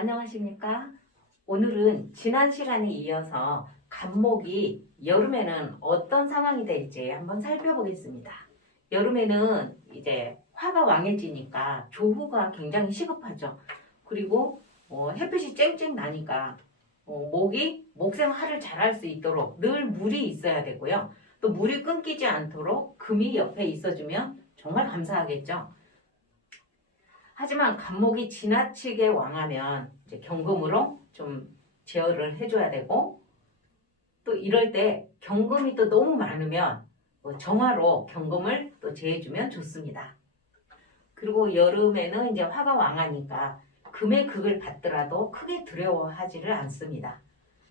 안녕하십니까? 오늘은 지난 시간에 이어서 간목이 여름에는 어떤 상황이 될지 한번 살펴보겠습니다. 여름에는 이제 화가 왕해지니까 조후가 굉장히 시급하죠. 그리고 햇빛이 쨍쨍 나니까 목이 목생화를 잘할 수 있도록 늘 물이 있어야 되고요. 또 물이 끊기지 않도록 금이 옆에 있어주면 정말 감사하겠죠. 하지만 간목이 지나치게 왕하면 이제 경금으로 좀 제어를 해줘야 되고, 또 이럴 때 경금이 또 너무 많으면 정화로 경금을 또 제해주면 좋습니다. 그리고 여름에는 이제 화가 왕하니까 금의 극을 받더라도 크게 두려워하지를 않습니다.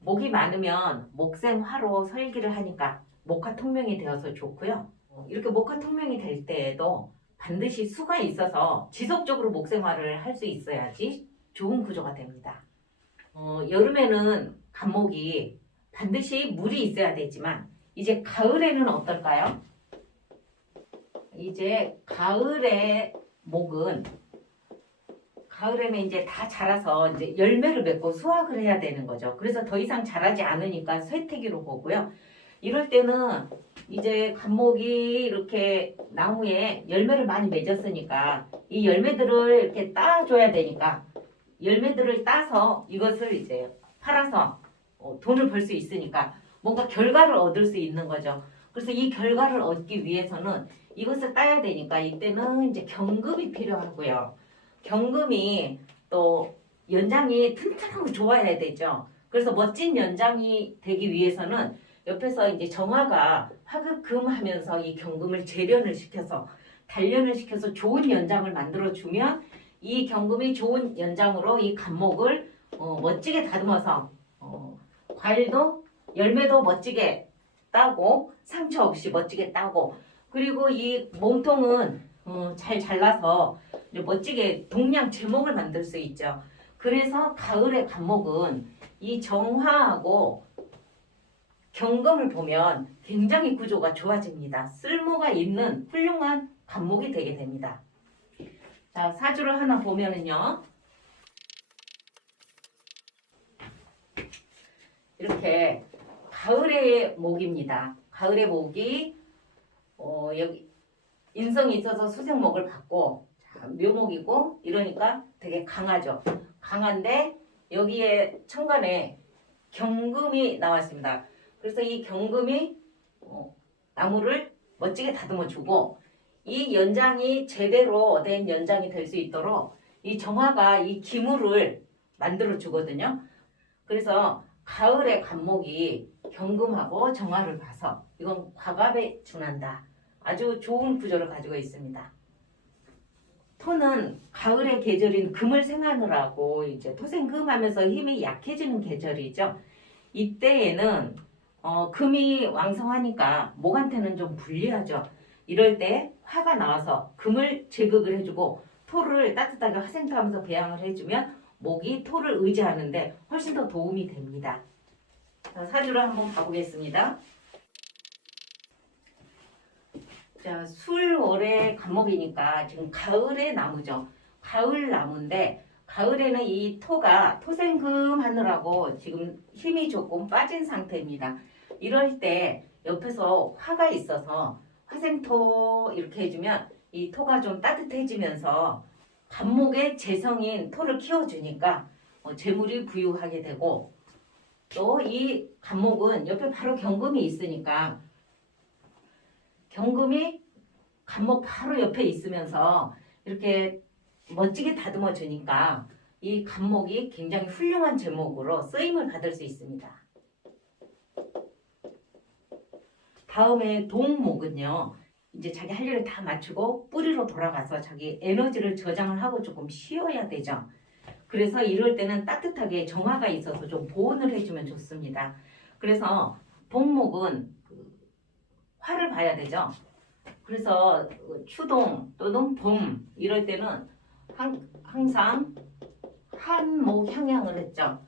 목이 많으면 목생화로 설기를 하니까 목화통명이 되어서 좋고요. 이렇게 목화통명이 될 때에도 반드시 수가 있어서 지속적으로 목생활을 할 수 있어야지 좋은 구조가 됩니다. 여름에는 간목이 반드시 물이 있어야 되지만 이제 가을에는 어떨까요? 이제 가을의 목은 가을에는 이제 다 자라서 이제 열매를 맺고 수확을 해야 되는 거죠. 그래서 더 이상 자라지 않으니까 쇠퇴기로 보고요. 이럴 때는 이제 간목이 이렇게 나무에 열매를 많이 맺었으니까 이 열매들을 이렇게 따줘야 되니까 열매들을 따서 이것을 이제 팔아서 돈을 벌 수 있으니까 뭔가 결과를 얻을 수 있는 거죠. 그래서 이 결과를 얻기 위해서는 이것을 따야 되니까 이때는 이제 경금이 필요하고요. 경금이 또 연장이 튼튼하고 좋아야 되죠. 그래서 멋진 연장이 되기 위해서는 옆에서 이제 정화가 화급금하면서 이 경금을 재련을 시켜서 단련을 시켜서 좋은 연장을 만들어 주면 이 경금이 좋은 연장으로 이 간목을 멋지게 다듬어서 과일도 열매도 멋지게 따고 상처 없이 멋지게 따고, 그리고 이 몸통은 잘 잘라서 멋지게 동양 제목을 만들 수 있죠. 그래서 가을의 간목은 이 정화하고 경금을 보면 굉장히 구조가 좋아집니다. 쓸모가 있는 훌륭한 간목이 되게 됩니다. 자, 사주를 하나 보면은요. 이렇게 가을의 목입니다. 가을의 목이 여기 인성이 있어서 수생목을 받고 묘목이고 이러니까 되게 강하죠. 강한데 여기에 천간에 경금이 나왔습니다. 그래서 이 경금이 나무를 멋지게 다듬어 주고 이 연장이 제대로 된 연장이 될 수 있도록 이 정화가 이 기물을 만들어 주거든요. 그래서 가을의 간목이 경금하고 정화를 봐서 이건 과갑에 준한다. 아주 좋은 구조를 가지고 있습니다. 토는 가을의 계절인 금을 생하느라고 이제 토생금하면서 힘이 약해지는 계절이죠. 이때에는 금이 왕성하니까 목한테는 좀 불리하죠. 이럴 때 화가 나와서 금을 제극을 해주고 토를 따뜻하게 화생토하면서 배양을 해주면 목이 토를 의지하는데 훨씬 더 도움이 됩니다. 자, 사주를 한번 가보겠습니다. 자, 술월의 간목이니까 지금 가을의 나무죠. 가을 나무인데 가을에는 이 토가 토생금 하느라고 지금 힘이 조금 빠진 상태입니다. 이럴 때 옆에서 화가 있어서 화생토 이렇게 해주면 이 토가 좀 따뜻해지면서 간목의 재성인 토를 키워주니까 재물이 부유하게 되고, 또 이 간목은 옆에 바로 경금이 있으니까 경금이 간목 바로 옆에 있으면서 이렇게 멋지게 다듬어 주니까 이 간목이 굉장히 훌륭한 제목으로 쓰임을 받을 수 있습니다. 다음에 동목은요. 이제 자기 할 일을 다 마치고 뿌리로 돌아가서 자기 에너지를 저장을 하고 조금 쉬어야 되죠. 그래서 이럴 때는 따뜻하게 정화가 있어서 좀 보온을 해주면 좋습니다. 그래서 동목은 화를 봐야 되죠. 그래서 추동 또는 봄 이럴 때는 항상 한목 향양을 했죠.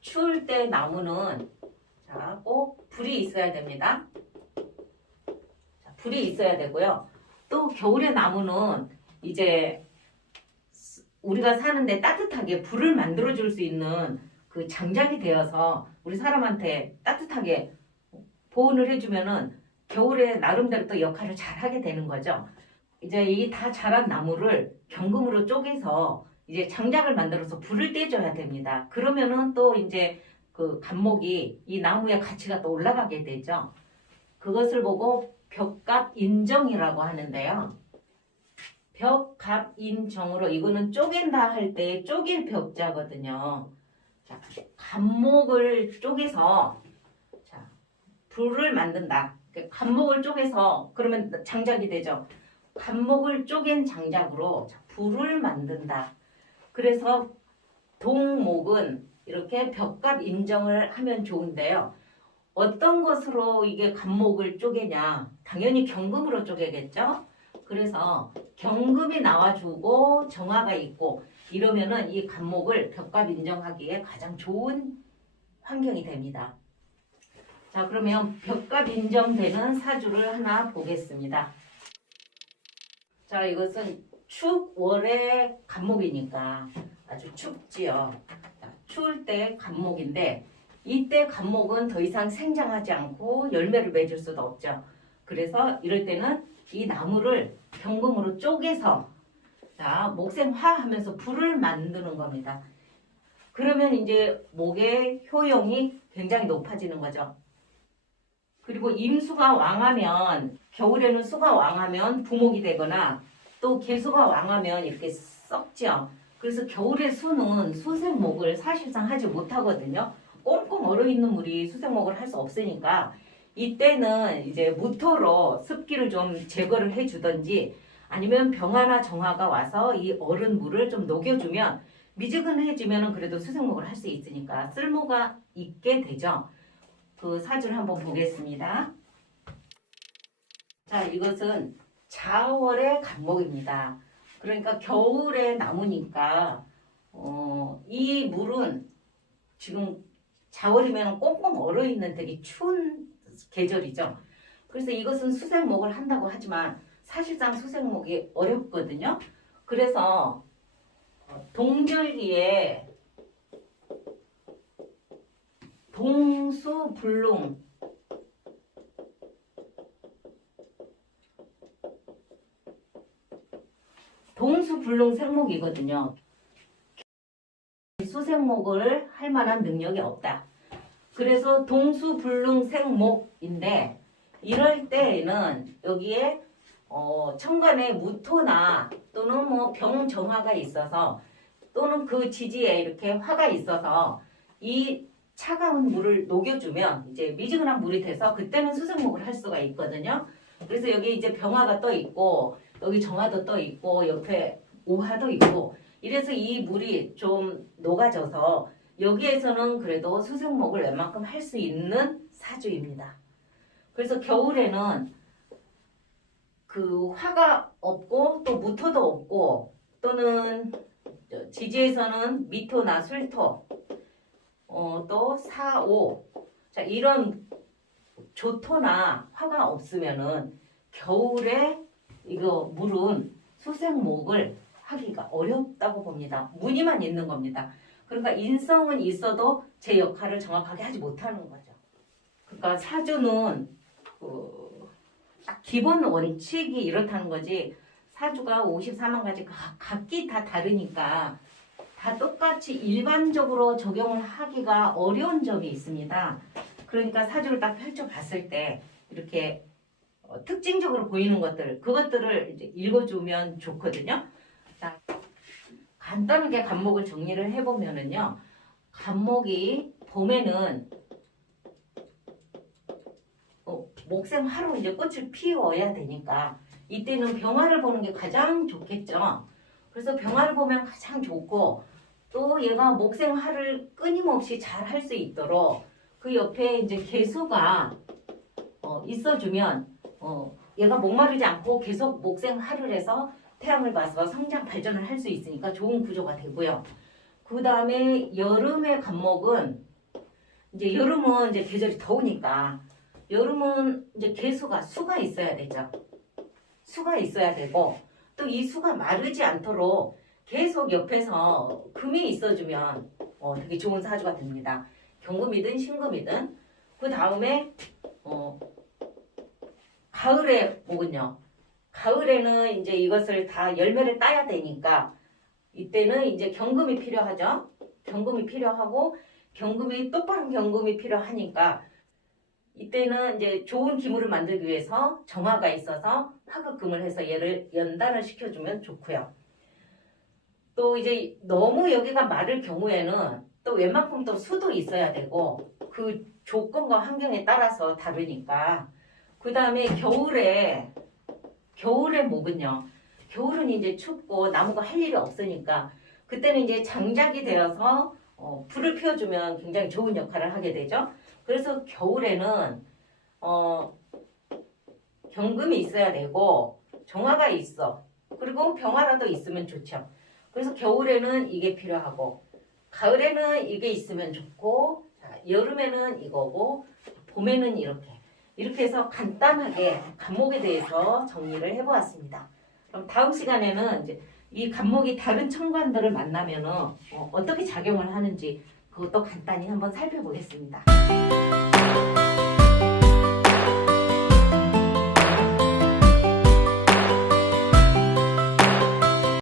추울 때 나무는 꼭 불이 있어야 됩니다. 불이 있어야 되고요. 또 겨울에 나무는 이제 우리가 사는데 따뜻하게 불을 만들어 줄 수 있는 그 장작이 되어서 우리 사람한테 따뜻하게 보온을 해주면은 겨울에 나름대로 또 역할을 잘 하게 되는 거죠. 이제 이 다 자란 나무를 경금으로 쪼개서 이제 장작을 만들어서 불을 떼줘야 됩니다. 그러면은 또 이제 그 간목이 이 나무의 가치가 또 올라가게 되죠. 그것을 보고 벽갑 인정이라고 하는데요. 벽갑 인정으로 이거는 쪼갠다 할 때 쪼갤 벽자거든요. 자, 간목을 쪼개서 자, 불을 만든다. 간목을 쪼개서 그러면 장작이 되죠. 간목을 쪼갠 장작으로 불을 만든다. 그래서 동목은 이렇게 벽갑 인정을 하면 좋은데요. 어떤 것으로 이게 간목을 쪼개냐? 당연히 경금으로 쪼개겠죠. 그래서 경금이 나와주고 정화가 있고 이러면은 이 간목을 벽갑 인정하기에 가장 좋은 환경이 됩니다. 자, 그러면 벽갑 인정되는 사주를 하나 보겠습니다. 자, 이것은 축월의 간목이니까 아주 춥지요. 자, 추울 때 간목인데 이때 간목은 더 이상 생장하지 않고 열매를 맺을 수도 없죠. 그래서 이럴 때는 이 나무를 경금으로 쪼개서 자, 목생화 하면서 불을 만드는 겁니다. 그러면 이제 목의 효용이 굉장히 높아지는 거죠. 그리고 임수가 왕하면 겨울에는 수가 왕하면 부목이 되거나 또 개수가 왕하면 이렇게 썩죠. 그래서 겨울의 수는 수생목을 사실상 하지 못하거든요. 꽁꽁 얼어있는 물이 수생목을 할 수 없으니까 이때는 이제 무토로 습기를 좀 제거를 해주던지 아니면 병화나 정화가 와서 이 얼은 물을 좀 녹여주면 미지근해지면 그래도 수생목을 할 수 있으니까 쓸모가 있게 되죠. 그 사주를 한번 보겠습니다. 자, 이것은 자월의 간목입니다. 그러니까 겨울에 나무니까 이 물은 지금 자월이면 꽁꽁 얼어있는 되게 추운 계절이죠. 그래서 이것은 수생목을 한다고 하지만 사실상 수생목이 어렵거든요. 그래서 동절기에 동수불능 동수불능 생목이거든요. 수생목을 할 만한 능력이 없다. 그래서 동수불능 생목인데 이럴 때에는 여기에 천간에 무토나 또는 뭐 병정화가 있어서 또는 그 지지에 이렇게 화가 있어서 이 차가운 물을 녹여주면 이제 미지근한 물이 돼서 그때는 수생목을 할 수가 있거든요. 그래서 여기 이제 병화가 떠 있고 여기 정화도 떠 있고 옆에 오화도 있고 이래서 이 물이 좀 녹아져서 여기에서는 그래도 수생목을 웬만큼 할 수 있는 사주입니다. 그래서 겨울에는 그 화가 없고 또 무토도 없고 또는 지지에서는 미토나 술토 또 사오 자 이런 조토나 화가 없으면은 겨울에 이거 물은 수생목을 하기가 어렵다고 봅니다. 무늬만 있는 겁니다. 그러니까 인성은 있어도 제 역할을 정확하게 하지 못하는 거죠. 그러니까 사주는 딱 기본 원칙이 이렇다는 거지 사주가 54만 가지 각기 다 다르니까 다 똑같이 일반적으로 적용을 하기가 어려운 점이 있습니다. 그러니까 사주를 딱 펼쳐봤을 때 이렇게 특징적으로 보이는 것들 그것들을 이제 읽어주면 좋거든요. 자, 간단하게 간목을 정리를 해보면은요. 간목이 봄에는 목생화로 이제 꽃을 피워야 되니까 이때는 병화를 보는 게 가장 좋겠죠. 그래서 병화를 보면 가장 좋고 또 얘가 목생화를 끊임없이 잘 할 수 있도록 그 옆에 이제 개수가 있어주면 얘가 목마르지 않고 계속 목생화를 해서 태양을 봐서 성장 발전을 할 수 있으니까 좋은 구조가 되고요. 그 다음에 여름의 간목은 이제 여름은 이제 계절이 더우니까 여름은 이제 수가 있어야 되죠. 수가 있어야 되고 또 이 수가 마르지 않도록 계속 옆에서 금이 있어주면 되게 좋은 사주가 됩니다. 경금이든 신금이든. 그 다음에 가을에 목은요. 가을에는 이제 이것을 다 열매를 따야 되니까 이때는 이제 경금이 필요하죠. 경금이 필요하고 경금이 똑바른 경금이 필요하니까 이때는 이제 좋은 기물을 만들기 위해서 정화가 있어서 화급금을 해서 얘를 연단을 시켜주면 좋고요. 또 이제 너무 여기가 마를 경우에는 또 웬만큼 또 수도 있어야 되고 그 조건과 환경에 따라서 다르니까. 그 다음에 겨울에 목은요. 겨울은 이제 춥고 나무가 할 일이 없으니까 그때는 이제 장작이 되어서 불을 피워주면 굉장히 좋은 역할을 하게 되죠. 그래서 겨울에는 경금이 있어야 되고 정화가 있어. 그리고 병화라도 있으면 좋죠. 그래서 겨울에는 이게 필요하고 가을에는 이게 있으면 좋고 여름에는 이거고 봄에는 이렇게 해서 간단하게 간목에 대해서 정리를 해보았습니다. 그럼 다음 시간에는 이제 이 간목이 다른 천간들을 만나면은 어떻게 작용을 하는지 그것도 간단히 한번 살펴보겠습니다.